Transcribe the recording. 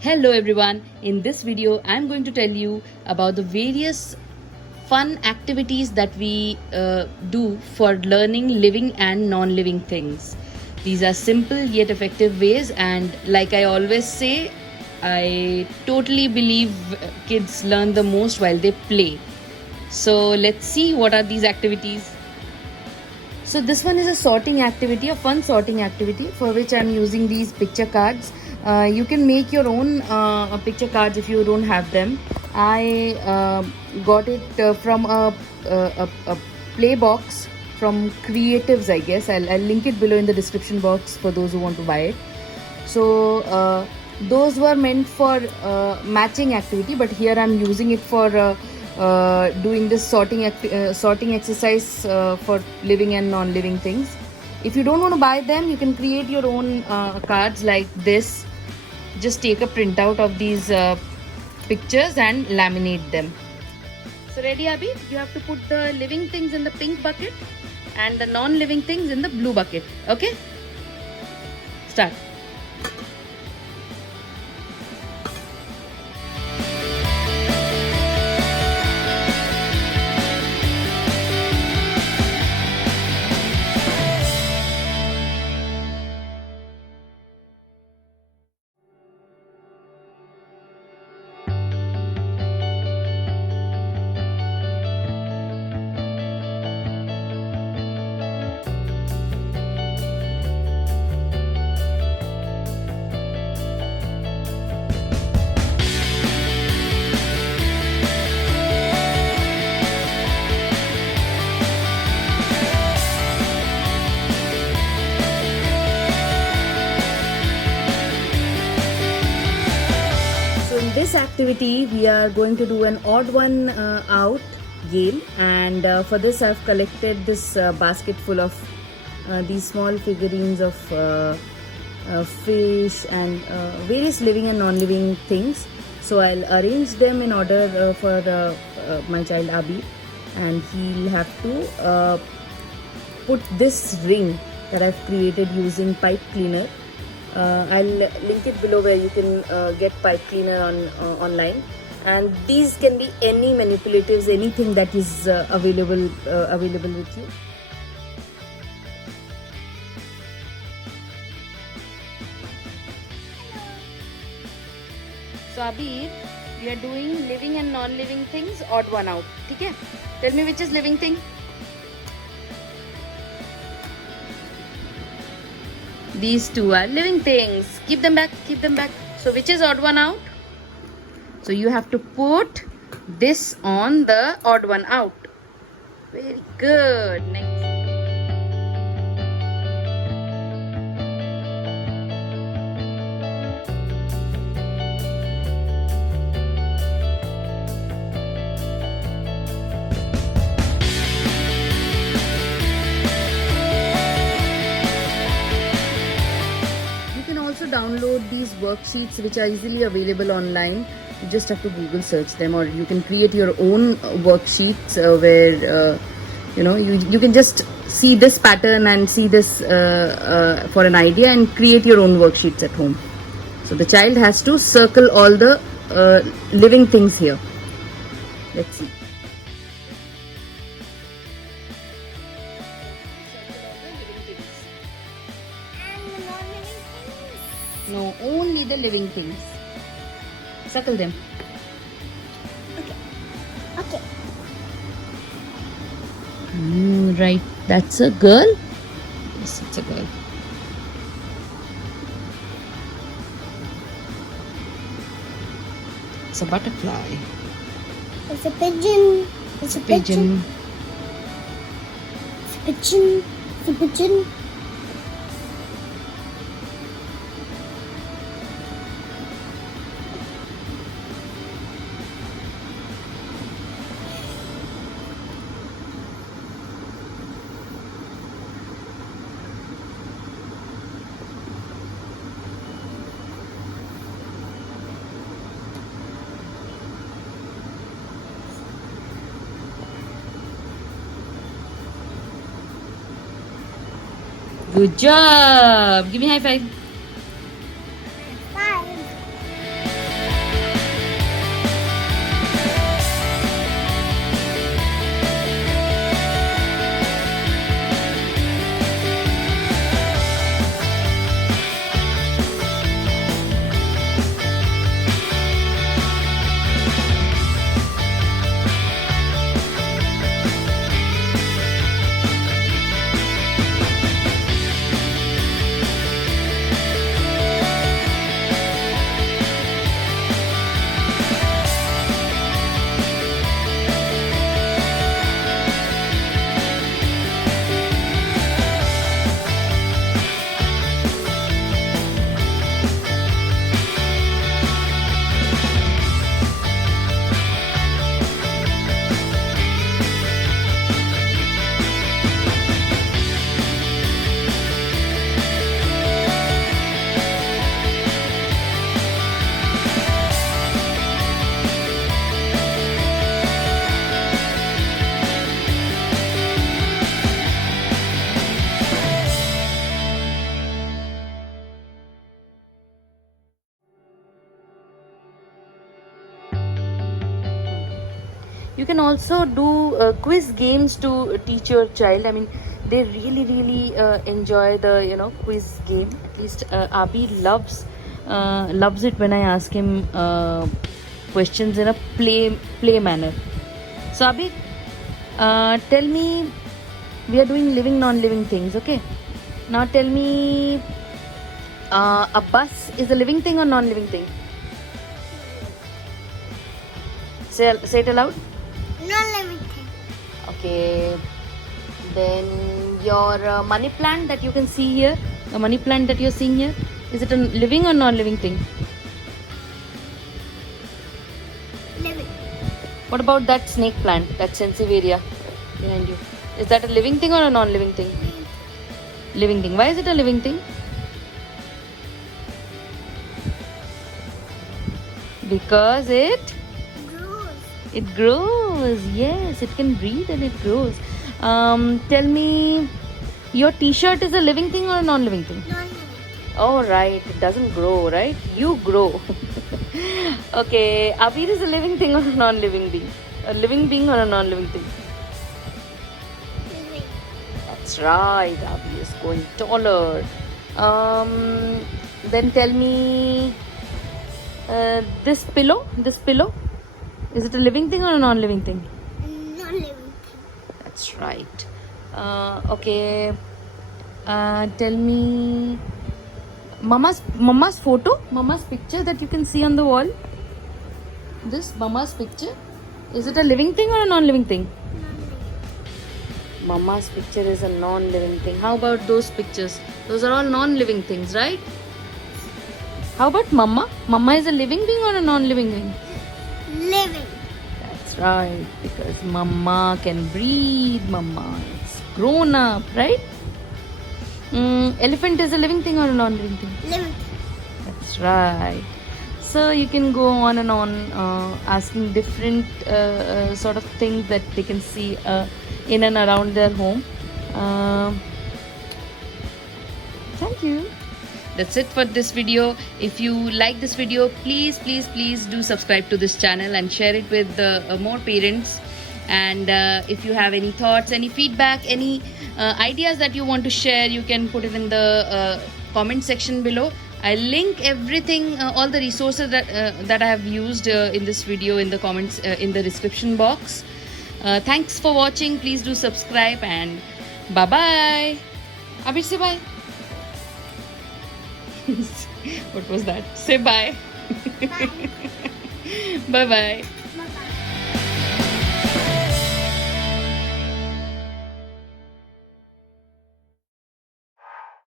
Hello everyone, in this video I'm going to tell you about the various fun activities that we do for learning living and non-living things. These are simple yet effective ways, and like I always say, I totally believe kids learn the most while they play. So let's see what are these activities. So this one is a sorting activity, a fun sorting activity for which I'm using these picture cards. You can make your own picture cards if you don't have them. I got it from a play box from Creatives, I guess. I'll link it below in the description box for those who want to buy it. So those were meant for matching activity, but here I'm using it for doing this sorting exercise for living and non-living things. If you don't want to buy them, you can create your own cards like this. Just take a printout of these pictures and laminate them. So ready, Abhi? You have to put the living things in the pink bucket and the non-living things in the blue bucket. Okay? Start. In this activity we are going to do an odd one out game, and for this I've collected this basket full of these small figurines of fish and various living and non-living things. So I'll arrange them in order for my child Abhi, and he'll have to put this ring that I've created using pipe cleaner. I'll link it below where you can get pipe cleaner on online, and these can be any manipulatives, anything that is available with you. So Abhi, we are doing living and non-living things, odd one out. Okay? Tell me which is living thing. These two are living things. Keep them back, keep them back. So which is odd one out? So you have to put this on the odd one out. Very good. Next. Download these worksheets which are easily available online. You just have to Google search them, or you can create your own worksheets where you can just see this pattern and see this for an idea and create your own worksheets at home. So the child has to circle all the living things here. Let's see. No, only the living things. Circle them. Okay. Right. That's a girl? Yes, it's a girl. It's a butterfly. It's a pigeon. It's a pigeon. It's a pigeon. It's a pigeon. Good job. Give me a high five. Five. You can also do quiz games to teach your child. I mean, they really enjoy the quiz game. At least Abi loves it when I ask him questions in a play manner. So Abi, tell me, we are doing living non-living things, okay? Now tell me, a bus is a living thing or non-living thing? Say it aloud. Non-living thing. Okay. Then your money plant that you can see here, the money plant that you're seeing here, is it a living or non-living thing? Living. What about that snake plant, that sensiveria behind you? Is that a living thing or a non-living thing? Living thing. Why is it a living thing? Because it Grows. grows. Yes, it can breathe and it grows. Tell me, your t-shirt is a living thing or a non-living thing? Non-living. Oh, right. It doesn't grow, right? You grow. Okay. Abir is a living thing or a non-living being? A living being or a non-living thing? Living. That's right. Abir is going taller. Then tell me, this pillow, is it a living thing or a non-living thing? Non-living thing. That's right. Okay. Tell me, mama's photo, mama's picture that you can see on the wall. This mama's picture, is it a living thing or a non-living thing? Non-living. Mama's picture is a non-living thing. How about those pictures? Those are all non-living things, right? How about mama? Mama is a living being or a non-living being? Living. That's right, because mama can breathe. Mama is grown up, right? Elephant is a living thing or a non-living thing? Living. That's right. So you can go on and on asking different sort of things that they can see in and around their home. Thank you. That's it for this video. If you like this video, please do subscribe to this channel and share it with more parents. And if you have any thoughts, any feedback, any ideas that you want to share, you can put it in the comment section below. I'll link everything, all the resources that I have used in this video in the comments in the description box. Thanks for watching. Please do subscribe and bye bye. Abhi, say bye. What was that? Say bye. Bye. Bye bye.